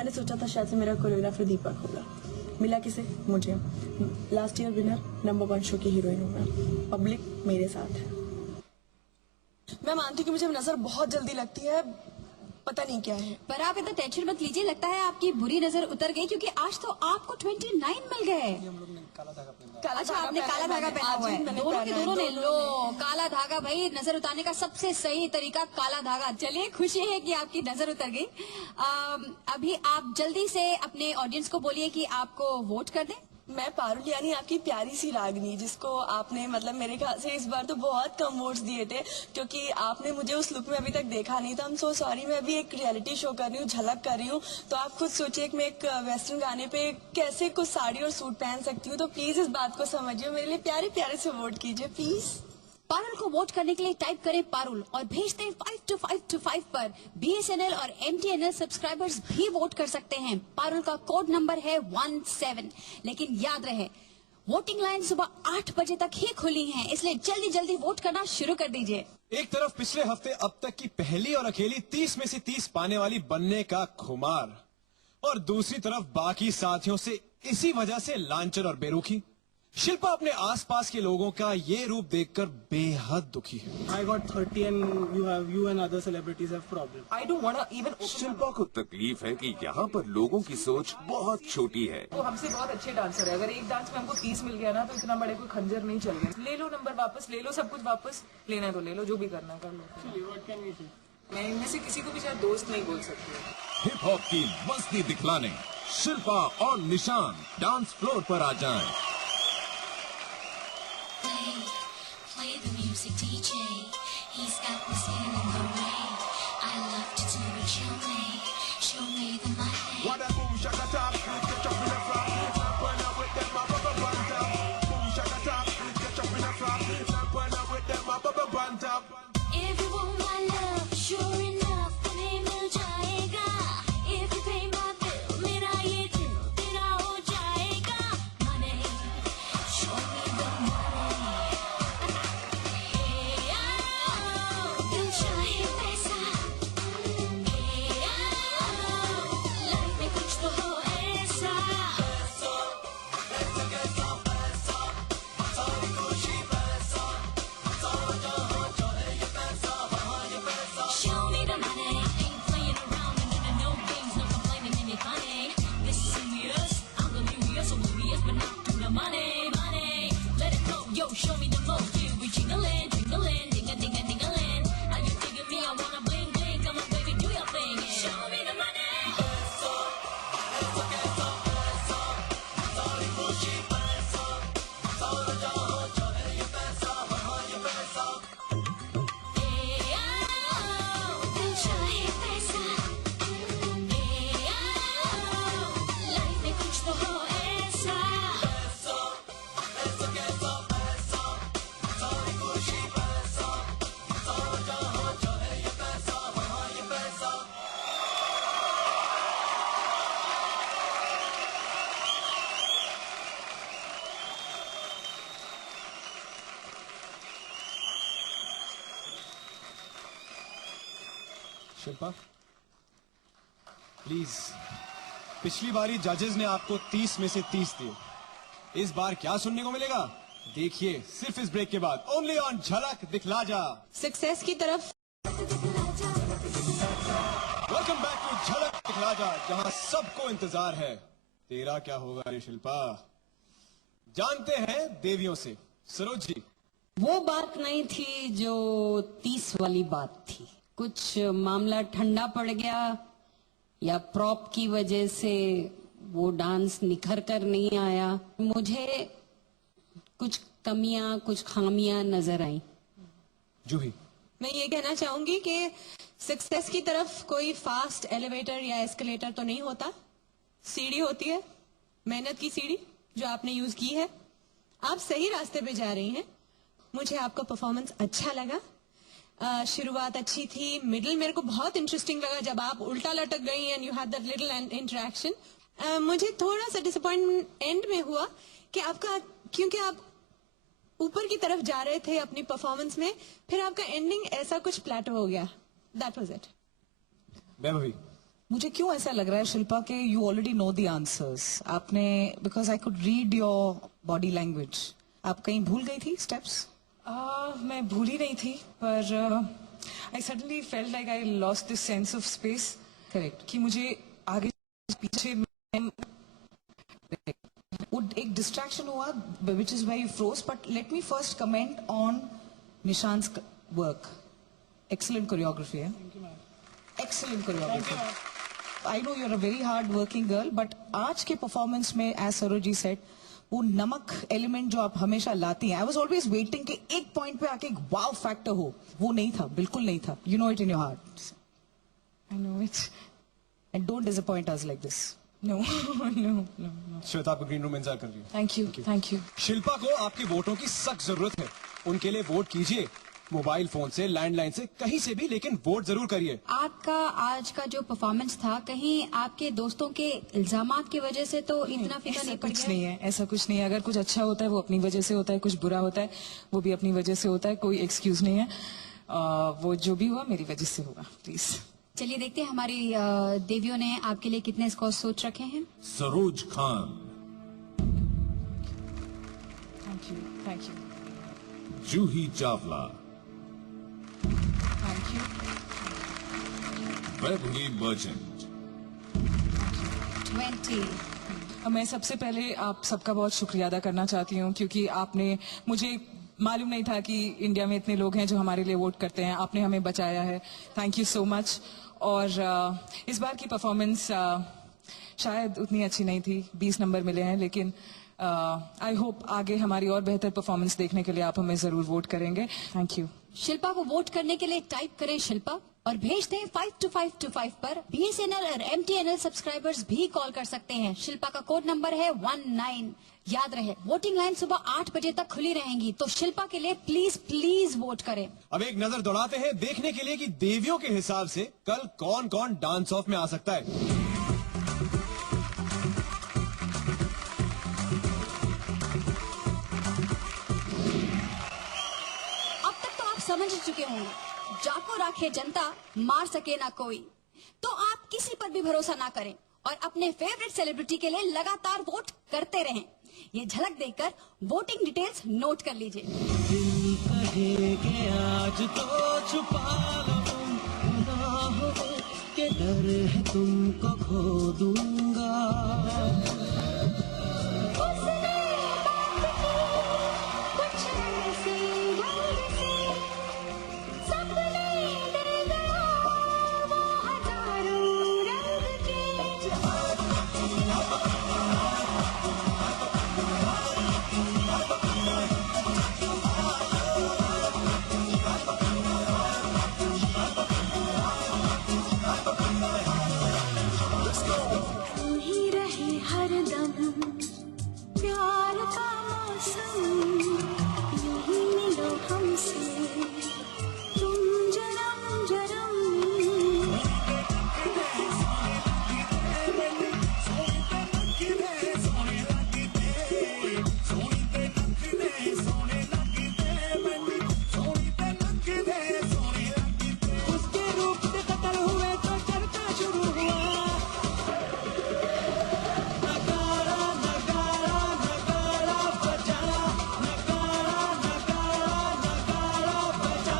मैंने सोचा था शायद से मेरा कोरियोग्राफर दीपक होगा, मिला किसे? मुझे। Last year winner, number 1 show की हीरोइन हूँ मैं। पब्लिक मेरे साथ है। मैं मानती हूँ कि मुझे नजर बहुत जल्दी लगती है, पता नहीं क्या है। पर आप इतना टेंशन मत लीजिए, लगता है आपकी बुरी नजर उतर गई, क्योंकि आज तो आपको 29 मिल गए। अच्छा, आपने काला धागा पहना हुआ है। दोनों के दोनों ने लो काला धागा। भाई, नजर उतारने का सबसे सही तरीका काला धागा। चलिए, खुशी है कि आपकी नजर उतर गई। अभी आप जल्दी से अपने ऑडियंस को बोलिए कि आपको वोट कर दें। मैं पारुल, यानी आपकी प्यारी सी रागनी, जिसको आपने मतलब मेरे ख्याल से इस बार तो बहुत कम वोट्स दिए थे, क्योंकि आपने मुझे उस लुक में अभी तक देखा नहीं था। I'm so sorry, मैं अभी एक रियलिटी शो कर रही हूँ, झलक कर रही हूँ, तो आप खुद सोचिए कि मैं एक वेस्टर्न गाने पे कैसे कुछ साड़ी और सूट पहन सकती हूँ। तो प्लीज इस बात को समझिए, मेरे लिए प्यारे प्यारे से वोट कीजिए प्लीज। पारुल को वोट करने के लिए टाइप करें पारुल और भेज दें 5255 पर। BSNL और MTNL सब्सक्राइबर्स भी वोट कर सकते हैं। पारुल का कोड नंबर है 17। लेकिन याद रहे, वोटिंग लाइन सुबह 8 बजे तक ही खुली है, इसलिए जल्दी जल्दी वोट करना शुरू कर दीजिए। एक तरफ पिछले हफ्ते अब तक की पहली और अकेली 30 में से 30 पाने वाली बनने का खुमार, और दूसरी तरफ बाकी साथियों से इसी वजह से लांछन और बेरुखी। शिल्पा अपने आसपास के लोगों का ये रूप देखकर बेहद दुखी है। I got 30 and you and other celebrities have problem. I don't wanna even Shilpa को तकलीफ है कि यहाँ पर लोगों की सोच बहुत छोटी है। वो हमसे बहुत अच्छे डांसर है, अगर एक डांस में हमको 30 मिल गया ना, तो इतना बड़े कोई खंजर नहीं चल गया। ले लो नंबर वापस, ले लो सब कुछ वापस, लेना है तो ले लो, जो भी करना है कर लो। मैं इनमें से किसी को भी शायद दोस्त नहीं बोल सकती। हिप हॉप की मस्ती दिखलाने शिल्पा और निशान डांस फ्लोर पर आ जाएं। Play the music, DJ. He's got me singing the way. I love to do it your way. Show me the money. What a boom shaka top, get up in the front. Burn up with them, my bubble band up. Boom shaka top, get up in the front. Burn up with them, my bubble band up. If you want my love, sure enough, तुम्हें मिल जाएगा. If you pay my bill, मेरा ये दिल तेरा हो जाएगा. Money, show me the money. Show me the most, you we jingling, jingling, ding a ding a ding a ling. Are you digging me? I wanna bling bling. Come on, baby, do your thing. Yeah. Show me the money. Shilpa please, पिछली बारी जजेस ने आपको 30 में से 30 दिए। इस बार क्या सुनने को मिलेगा देखिए सिर्फ इस ब्रेक के बाद, ओनली ऑन झलक दिखला जा। सक्सेस की तरफ। वेलकम बैक टू झलक दिखला जा, जहां सबको इंतजार है तेरा क्या होगा रे शिल्पा। जानते हैं देवियों से। सरोज जी, वो बात नहीं थी जो 30 वाली बात थी। कुछ मामला ठंडा पड़ गया या प्रॉप की वजह से वो डांस निखर कर नहीं आया। मुझे कुछ कमियां, कुछ खामियां नजर आई। जूही, मैं ये कहना चाहूंगी कि सक्सेस की तरफ कोई फास्ट एलिवेटर या एस्केलेटर तो नहीं होता, सीढ़ी होती है, मेहनत की सीढ़ी जो आपने यूज की है। आप सही रास्ते पे जा रही हैं। मुझे आपका परफॉर्मेंस अच्छा लगा। शुरुआत अच्छी थी, मिडिल मेरे को बहुत इंटरेस्टिंग लगा जब आप उल्टा लटक गई and you had that little interaction. मुझे थोड़ा सा डिसअपॉइंटमेंट एंड में हुआ कि आपका, क्योंकि आप ऊपर की तरफ जा रहे थे अपनी परफॉर्मेंस में, फिर आपका एंडिंग ऐसा कुछ प्लेटो हो गया। That was it. वैभवी, मुझे क्यों ऐसा लग रहा है शिल्पा के you already know the answers. आपने because I could read your body language. आप कहीं भूल गई थी स्टेप्स? मैं भूली नहीं थी, पर I suddenly felt like I lost this sense of space. Correct. कि मुझे आगे पीछे एक डिस्ट्रैक्शन हुआ which is very froze. But let me first comment on Nishant work. Excellent choreography है. Excellent choreography. I know you are a very hard working girl, but आज के performance में एज सरोजी सेड वो नमक एलिमेंट जो आप हमेशा लाती हैं, आई वॉज ऑलवेज वेटिंग कि एक पॉइंट पे आके एक वाव फैक्टर हो. वो नहीं था, बिल्कुल नहीं था. You know it in your heart. I know it. And don't disappoint us like this. No no no. Shweta आपको ग्रीन रूम इंतजार कर रही है. Thank you. शिल्पा को आपके वोटों की सख्त जरूरत है. उनके लिए वोट कीजिए, मोबाइल फोन से, लैंडलाइन से, कहीं से भी, लेकिन वोट जरूर करिए. आपका आज का जो परफॉर्मेंस था, कहीं आपके दोस्तों के इल्जामात की वजह से तो इतना फीका नहीं पड़ कुछ गया? नहीं है, ऐसा कुछ नहीं है. अगर कुछ अच्छा होता है वो अपनी वजह से होता है, कुछ बुरा होता है वो भी अपनी वजह से होता है. कोई एक्सक्यूज नहीं है. वो जो भी हुआ मेरी वजह से हुआ. प्लीज. चलिए देखते हैं हमारी देवियों ने आपके लिए कितने स्कोर सोच रखे हैं. Saroj Khan, thank you. Juhi Chawla, thank you. बेवली मर्चेंट, 20. मैं सबसे पहले आप सबका बहुत शुक्रिया अदा करना चाहती हूँ, क्योंकि आपने, मुझे मालूम नहीं था कि इंडिया में इतने लोग हैं जो हमारे लिए वोट करते हैं. आपने हमें बचाया है. Thank you so much. और इस बार की परफॉर्मेंस शायद उतनी अच्छी नहीं थी. 20 नंबर मिले हैं, लेकिन आई होप आगे हमारी और बेहतर परफॉर्मेंस देखने के लिए आप हमें जरूर वोट करेंगे. Thank you. शिल्पा को वोट करने के लिए टाइप करें शिल्पा और भेज दें 522525 पर. BSNL और MTNL सब्सक्राइबर्स भी कॉल कर सकते हैं. शिल्पा का कोड नंबर है 19. याद रहे, वोटिंग लाइन सुबह 8 बजे तक खुली रहेंगी, तो शिल्पा के लिए प्लीज प्लीज वोट करें. अब एक नजर दौड़ाते हैं देखने के लिए कि देवियों के हिसाब से कल कौन कौन डांस ऑफ में आ सकता है. अब तक तो आप समझ चुके होंगे, जाको राखे जनता, मार सके ना कोई. तो आप किसी पर भी भरोसा ना करें और अपने फेवरेट सेलिब्रिटी के लिए लगातार वोट करते रहें. ये झलक देखकर वोटिंग डिटेल्स नोट कर लीजिए. आज तो छुपा लो के डर है तुमको खो दूंगा. तू ही रहे हरदम प्यार का मौसम. यही मिलो हमसे तुम जन्म जन्म. उसके रूप से कतल हुए तो चर्चा शुरू हुआ. नगारा नगारा नगारा बजा. नगारा नगारा नगारा बजा.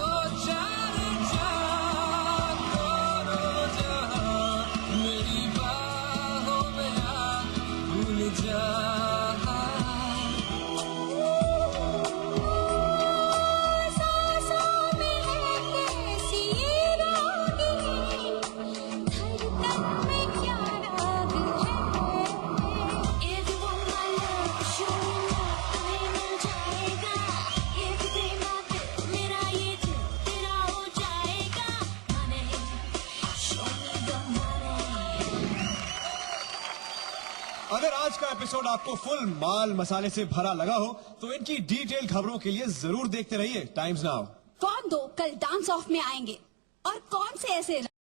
ओ जान जान करो जहां मेरी बाहों में आ भूल जा. सांसों में है कैसी रागिनी, धड़कन में क्या राग है. If you want my love, sure enough तुम्हें मिल जाएगा. If you pay my bill, मेरा ये दिल तेरा हो जाएगा. Money, show me the money. अगर आज का एपिसोड आपको फुल माल मसाले से भरा लगा हो तो इनकी डिटेल खबरों के लिए जरूर देखते रहिए टाइम्स नाउ. कौन दो कल डांस ऑफ में आएंगे और कौन से ऐसे